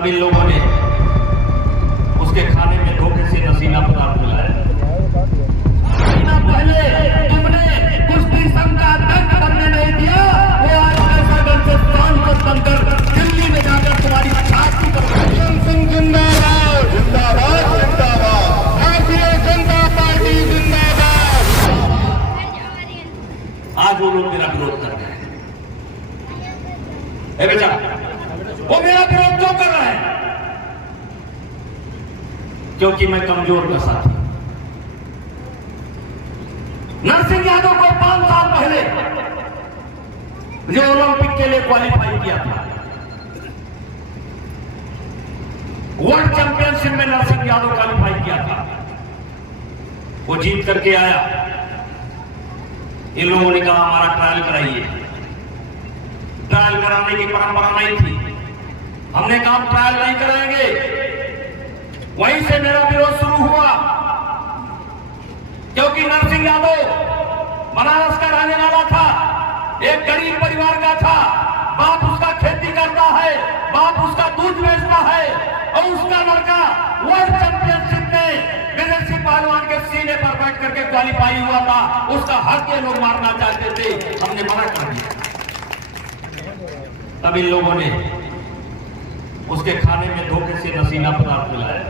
तब इन लोगों ने उसके खाने में धोखे से नशीला पदार्थ मिलाया। महीना पहले तुमने कुश्ती संघ का अध्यक्ष बनने नहीं दिया, वो आज कैसरगंज से सांसद बनकर दिल्ली में जाकर तुम्हारी छाती पर जिंदाबाद जिंदाबाद जिंदाबाद, भारतीय जनता पार्टी जिंदाबाद। आज वो लोग मेरा विरोध कर रहे हैं। बेटा, वो मेरा विरोध क्यों कर रहा है? क्योंकि मैं कमजोर का साथी। नरसिंह यादव को 5 साल पहले जो ओलंपिक के लिए क्वालिफाई किया था, वर्ल्ड चैंपियनशिप में नरसिंह यादव क्वालिफाई किया था, वो जीत करके आया। इन लोगों ने कहा हमारा ट्रायल कराइए। ट्रायल कराने की परंपरा नहीं थी। हमने कहा ट्रायल नहीं कराएंगे। वहीं से मेरा विरोध शुरू हुआ, क्योंकि नरसिंह यादव बनारस का रहने वाला था, एक गरीब परिवार का था। बाप उसका खेती करता है, बाप उसका दूध बेचता है, और उसका लड़का वर्ल्ड चैंपियनशिप में विदेशी पहलवान के सीने पर बैठ करके क्वालिफाई हुआ था। उसका हक ये लोग मारना चाहते थे, हमने मना कर दिया। तब इन लोगों ने उसके खाने में धोखे से नशीला पदार्थ मिलाया।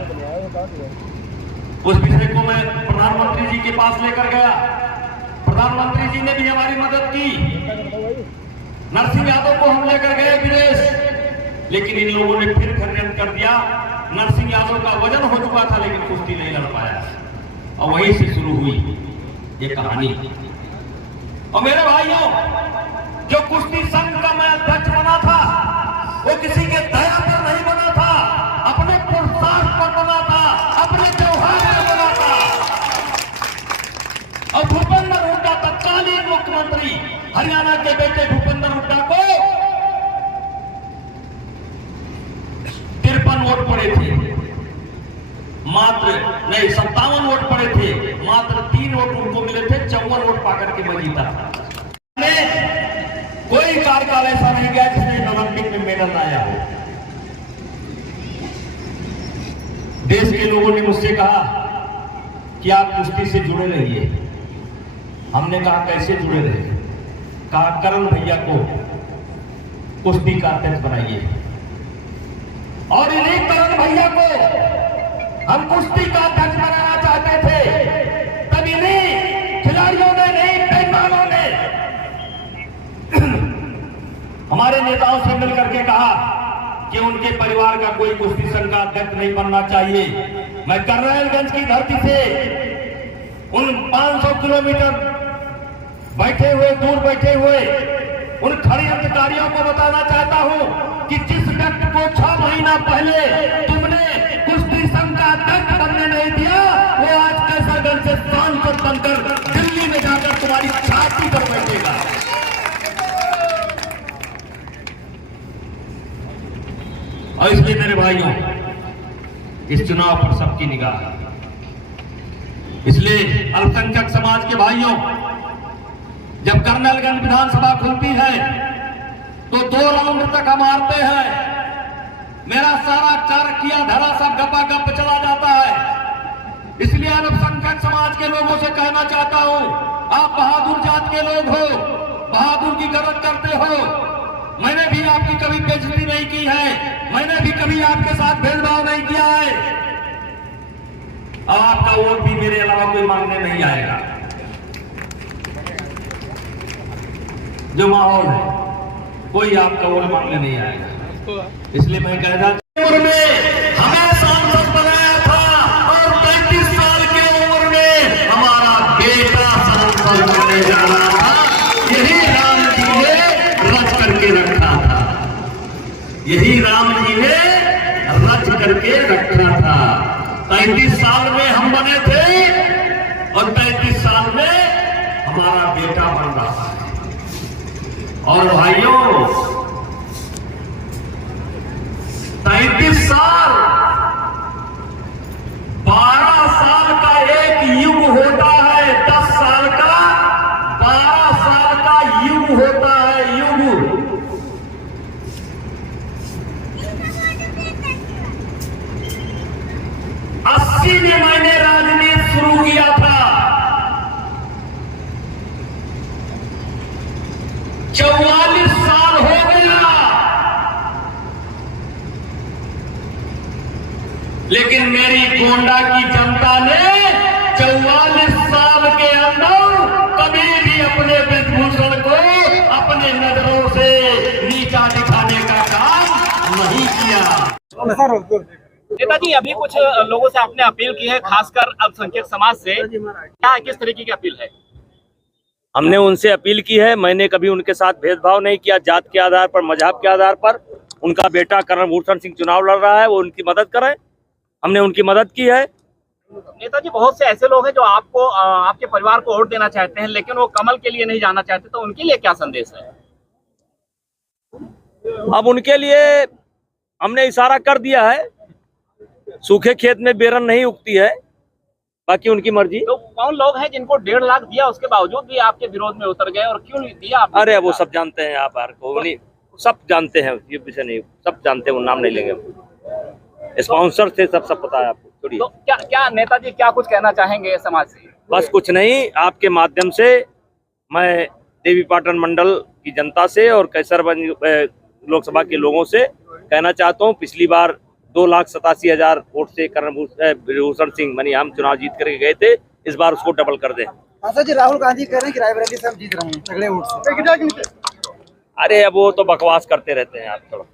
उस विषय को मैं प्रधानमंत्री जी के पास लेकर गया। प्रधानमंत्री जी ने भी हमारी मदद की। नरसिंह यादव को हम लेकर गए विदेश, लेकिन इन लोगों ने फिर षड्यंत्र कर दिया। नरसिंह यादव का वजन हो चुका था, लेकिन कुश्ती नहीं लड़ पाया, और वहीं से शुरू हुई ये कहानी। और मेरे भाइयों, जो कुश्ती संघ का मैं अध्यक्ष बना था, वो किसी के दया पर नहीं बना था, अपने पुरुषार्थ पर बना था, अपने व्यवहार पर बना था। और भूपेंद्र हुड्डा, तत्कालीन मुख्यमंत्री हरियाणा के बेटे भूपेंद्र हुड्डा को 53 वोट पड़े थे, मात्र नहीं 57 वोट पड़े थे, मात्र 3 वोट उनको मिले थे। 54 वोट पाकर के मैं जीता था। कोई कार्यकाल ऐसा नहीं गया जिसने ओलंपिक में मेडल लाया हो। देश के लोगों ने मुझसे कहा कि आप कुश्ती से जुड़े रहिए। हमने कहा कैसे जुड़े रहे? कहा करण भैया को कुश्ती का अध्यक्ष बनाइए, और इन्हीं करण भैया को हम कुश्ती का अध्यक्ष बनाना चाहते थे। तब इन्हीं खिलाड़ियों ने, नहीं बेईमानों ने हमारे नेताओं से मिलकर के कहा कि उनके परिवार का कोई कुश्ती संघ का अध्यक्ष नहीं बनना चाहिए। मैं करनैलगंज की धरती से उन 500 किलोमीटर बैठे हुए, दूर बैठे हुए उन षड्यंत्रकारियों को बताना चाहता हूं कि जिस व्यक्ति को 6 महीना पहले तुमने कुश्ती संघ का अध्यक्ष बनने नहीं दिया, वो आज कैसरगंज से सांसद बनकर दिल्ली में जाकर तुम्हारी छाती पर बैठेगा। और इसलिए मेरे भाइयों, इस चुनाव पर सबकी निगाह है। इसलिए अल्पसंख्यक समाज के भाइयों, जब करनैलगंज विधानसभा खुलती है तो 2 राउंड तक हम हारते हैं। मेरा सारा चार किया धरा सब गपा गप चला जाता है। इसलिए अल्पसंख्यक समाज के लोगों से कहना चाहता हूं, आप बहादुर जात के लोग हो, बहादुर की गरज करते हो। मैंने भी आपकी कभी बेइज्जती नहीं की है, मैंने भी कभी आपके साथ भेदभाव नहीं किया है। अब आपका वोट भी मेरे अलावा कोई मांगने नहीं आएगा। जो माहौल है, कोई आपका वोट मांगने नहीं आएगा। इसलिए मैं कह रहा हमें सांसद बनाया था, और 35 साल की उम्र में हमारा बेटा सांसद बनने जा रहा था। यही राम जी ने रच करके रखा था, यही राम जी ने रच करके रखा था। 35 साल में हम बने थे, और 35 साल में हमारा बेटा बन रहा है। और भाइयों, 35 साल 12 साल का एक युग होता है, 10 साल का 12 साल का युग होता है, युग। उसी में मैंने राजनीति शुरू किया था। 44 साल हो गया, लेकिन मेरी गोंडा की जनता ने 44 साल के अंदर कभी भी अपने ब्रजभूषण को अपने नजरों से नीचा दिखाने का काम नहीं किया। नेताजी, अभी कुछ लोगों से आपने अपील की है, खासकर अल्पसंख्यक समाज से, क्या किस तरीके की अपील है? हमने उनसे अपील की है, मैंने कभी उनके साथ भेदभाव नहीं किया। जात के आधार पर, मजहब के आधार पर उनका बेटा कर्णभूषण सिंह चुनाव लड़ रहा है, वो उनकी मदद करें, हमने उनकी मदद की है। नेताजी, बहुत से ऐसे लोग हैं जो आपको आपके परिवार को वोट देना चाहते हैं, लेकिन वो कमल के लिए नहीं जाना चाहते, तो उनके लिए क्या संदेश है? अब उनके लिए हमने इशारा कर दिया है, सूखे खेत में बेरन नहीं उगती है, बाकी उनकी मर्जी। तो कौन लोग हैं जिनको 1.5 लाख दिया, उसके बावजूद भी आपके विरोध में उतर गए, और क्यों दिया आपने? अरे वो सब जानते हैं, आप को नहीं, सब जानते हैं, ये विषय नहीं, सब जानते हैं, वो नाम नहीं लेंगे। स्पॉन्सर से सब पता है आपको। तो क्या नेताजी क्या कुछ कहना चाहेंगे समाज से? बस कुछ नहीं, आपके माध्यम से मैं देवीपाटन मंडल की जनता से और कैसरगंज लोकसभा के लोगों से कहना चाहता हूँ, पिछली बार 2,87,000 वोट से कर्णभूषण सिंह मनी हम चुनाव जीत करके गए थे, इस बार उसको डबल कर दें। हाँ जी, राहुल गांधी कह रहे हैं कि रायबरेली से हम जीत रहे हैं तगड़े वोट से। अरे अब वो तो बकवास करते रहते हैं आप थोड़ा।